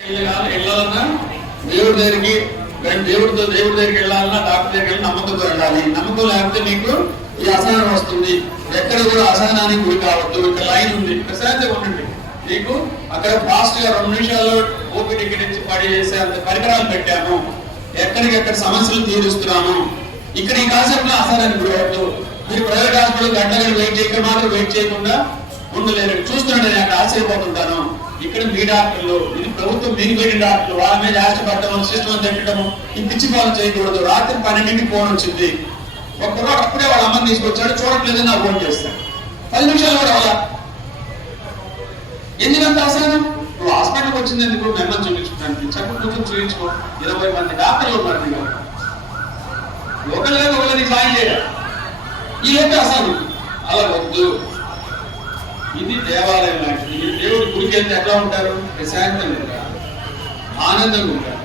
వెళ్ళాలన్నా దేవుడి దగ్గరికి దేవుడి దగ్గరికి వెళ్ళాలన్నా డాక్టర్ దగ్గరికి వెళ్ళి నమ్మకంతో వెళ్ళాలి. నమ్మకం లేకపోతే మీకు ఈ అసహనం వస్తుంది. ఎక్కడ కూడా అసహనానికి గురి కావద్దు. ఇక్కడ లైన్ ఉంది, ప్రశాంతంగా ఉండండి. మీకు అక్కడ ఫాస్ట్ గా 2 నిమిషాల్లో ఓపీ టికెట్ ఇచ్చి పడి చేసే అంత పరికరాలు పెట్టాము. ఎక్కడికెక్కడ సమస్యలు తీరుస్తున్నాము. ఇక్కడ ఈ కాన్సెప్ట్ లో అసహనానికి గురి అవ్వద్దు. మీరు ప్రైవేట్ హాస్పిటల్ గంటలు వెయిట్ చేయక మాత్రం వెయిట్ చేయకుండా ఉండలేరు. చూస్తుంటే నేను అక్కడ ఆశ్చర్యపోతుంటాను. ఇక్కడ మీ డాక్టర్లు, ఇది ప్రభుత్వం మీకు పెట్టిన డాక్టర్లు, వాళ్ళ మీద ఆశపడటం, సిస్టమ్ తిట్టడము, ఈ పిచ్చి పాలు చేయకూడదు. రాత్రి 12ంటికి ఫోన్ వచ్చింది. ఒక్కరోజు అప్పుడే వాళ్ళ అమ్మని తీసుకొచ్చాడు, చూడట్లేదని నాకు ఫోన్ చేస్తాను. 10 నిమిషాలు కూడా అవ్వాలా. ఎందుకంత అసహనం? నువ్వు హాస్పిటల్కి వచ్చింది ఎందుకు? నెమ్మది చూపించుకోవడానికి. చెప్పు కొంచెం చూపించుకో. 20 మంది డాక్టర్లు ఉన్నారు నీకు. ఒకళ్ళని సాయం చేయడం ఈ యొక్క అసహనం. అలా వద్దు. ఇది దేవాలయం లాంటిది. మీరు దేవుడి గుడికి వెళ్తే ఎట్లా ఉంటారు? ప్రశాంతంగా ఉంటారు, ఆనందంగా ఉంటారు.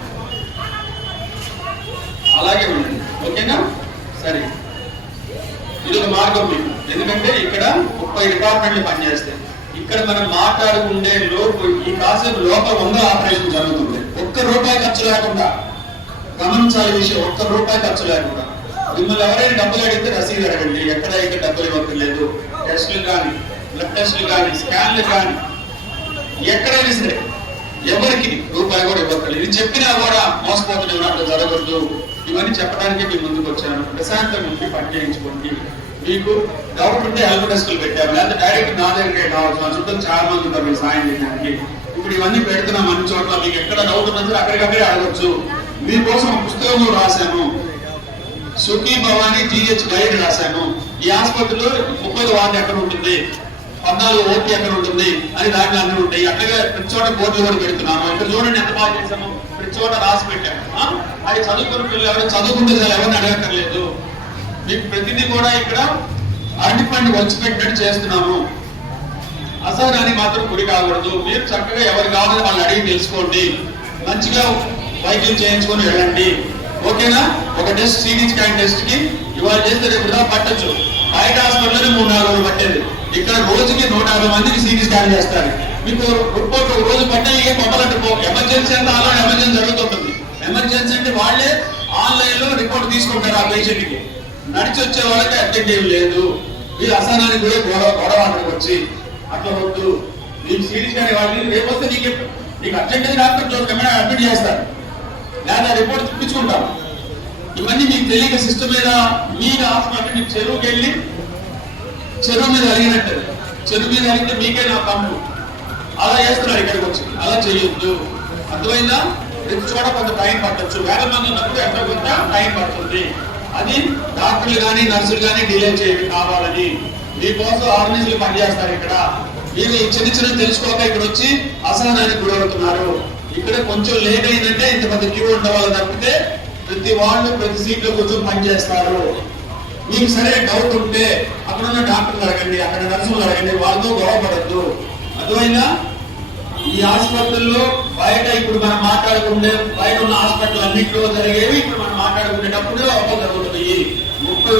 అలాగే ఉండండి. ఓకేనా? సరే, ఇది ఒక మార్గం మీకు. ఎందుకంటే ఇక్కడ 30 డిపార్ట్మెంట్లు పనిచేస్తాయి. ఇక్కడ మనం మాట్లాడుకుండే లోపు ఈ కాసేపు లోపల 100 ఆపరేషన్ జరుగుతుంది. ₹1 ఖర్చు లేకుండా. గమనించాలి విషయం, ₹1 ఖర్చు లేకుండా. మిమ్మల్ని ఎవరైనా డబ్బులు అడిగితే రసీదు అడగండి. ఎక్కడ ఇక్కడ డబ్బులు ఇవ్వక్కర్లేదు. టెస్టులు కానీ, బ్లడ్ టెస్టులు కానీ, స్కాన్లు కానీ, ఎక్కడైనా సరే ఎవరికి ₹1 కూడా ఇవ్వక్కర్లేదు. ఇది చెప్పినా కూడా మోసపోతున్నట్టు జరగద్దు. ఇవన్నీ చెప్పడానికే మీ ముందుకు వచ్చాను. ప్రశాంతంగా ఉండి పని చేయించుకోండి. మీకు డౌట్ ఉంటే హెల్ప్ డెస్క్లు పెట్టాము, లేదా డైరెక్ట్ నా దగ్గరే కావచ్చు. నా చుట్టూ చాలా మంది ఉంటారు మీకు సాయం చేయడానికి. ఇప్పుడు ఇవన్నీ పెడుతున్నాం అన్ని చోట్ల. మీకు ఎక్కడ డౌట్ ఉన్నది అక్కడికక్కడే అడగచ్చు. మీకోసం పుస్తకం రాశాను, సుఖీ భవానీ GH గైడ్ రాశాను. ఈ హాస్పిటల్లో 30 వార్డు ఎక్కడ ఉంటుంది, 14 ఓపీ ఎక్కడ ఉంటుంది అని దాంట్లో అన్నీ ఉంటాయి. అట్లాగే ప్రతి చోట బోర్డులు కూడా పెడుతున్నాము. ఇక్కడ చూడండి ఎంత బాగా చేసాము. ప్రతి చోట రాసి పెట్టాము. అది చదువుకున్న పిల్లలు ఎవరైనా చదువుకుంటే ఎవరిని అడగక్కర్లేదు. మీకు ప్రతిదీ కూడా ఇక్కడ అరటిపండు వచ్చి పెట్టినట్టు చేస్తున్నాము. అసహనానికి మాత్రం గురి కాకూడదు. మీరు చక్కగా ఎవరు కావాలని వాళ్ళని అడిగి తెలుసుకోండి. మంచిగా వైద్యం చేయించుకొని వెళ్ళండి. ఓకేనా? ఒక టెస్ట్, సిటీ స్కాన్ టెస్ట్ కి ఇవాళ చేస్తే రేపు పట్టచ్చు. బయట హాస్పిటల్లోనే 3-4 రోజులు పట్టేది. ఇక్కడ రోజుకి 150 మందికి సిటీ స్కాన్ చేస్తారు. మీకు రిపోర్ట్ ఒక రోజు పట్టాలి. ఏం పట్టాలంటే ఎమర్జెన్సీ అంటే అలా ఎమర్జెన్సీ జరుగుతుంటుంది. ఎమర్జెన్సీ అంటే వాళ్ళే ఆన్లైన్ లో రిపోర్ట్ తీసుకుంటారు ఆ పేషెంట్ కి. నడిచి వచ్చే వాళ్ళకి అటెండ్ లేదు. మీరు అసహనానికి కూడా గొడవ వచ్చి అట్లా వద్దు. మీకు సిటీ స్కాన్ వాళ్ళని రేపు వస్తే నీకు అర్జెంట్ డాక్టర్ అడ్మిట్ చేస్తారు, లేదా రిపోర్ట్ తెప్పించుకుంటారు. ఇవన్నీ మీకు తెలియక సిస్టమ్ మీద మీరు హాస్పిటల్ మీకు చెరువుకి వెళ్ళి చెరువు మీద అలిగినట్టు. చెరువు మీద అలిగితే మీకే నా తమ్ము అలా చేస్తున్నారు ఇక్కడికి వచ్చి. అలా చేయొద్దు. అర్థమైందా? ప్రతి చోట కొంత టైం పట్టచ్చు. వేల మంది ఉన్నప్పుడు ఎక్కడ కొంత టైం పడుతుంది. అది డాక్టర్లు కానీ నర్సులు కానీ డిలే చేయండి కావాలని. మీకోసం ఆర్గనైజర్లు పనిచేస్తారు ఇక్కడ. మీరు చిన్న తెలుసుకోక ఇక్కడ వచ్చి అసహనానికి గురవుతున్నారు. ఇక్కడ కొంచెం లేట్ అయిందంటే ఇంతమంది క్యూ ఉండవాలని తప్పితే ప్రతి వాళ్ళు ప్రతి సీట్ లో కూర్చొని పనిచేస్తారు. మీకు సరే డౌట్ ఉంటే అక్కడ ఉన్న డాక్టర్లు అడగండి, అక్కడ నర్సులు అడగండి. వాళ్ళతో గొడవపడద్దు. అర్థమైందా? ఈ హాస్పిటల్లో బయట ఇప్పుడు మనం మాట్లాడుకుంటే బయట ఉన్న హాస్పిటల్ అన్నింటిలో జరిగేవి ఇప్పుడు మనం మాట్లాడుకునేటప్పుడు అవ్వడం జరుగుతుంది. 30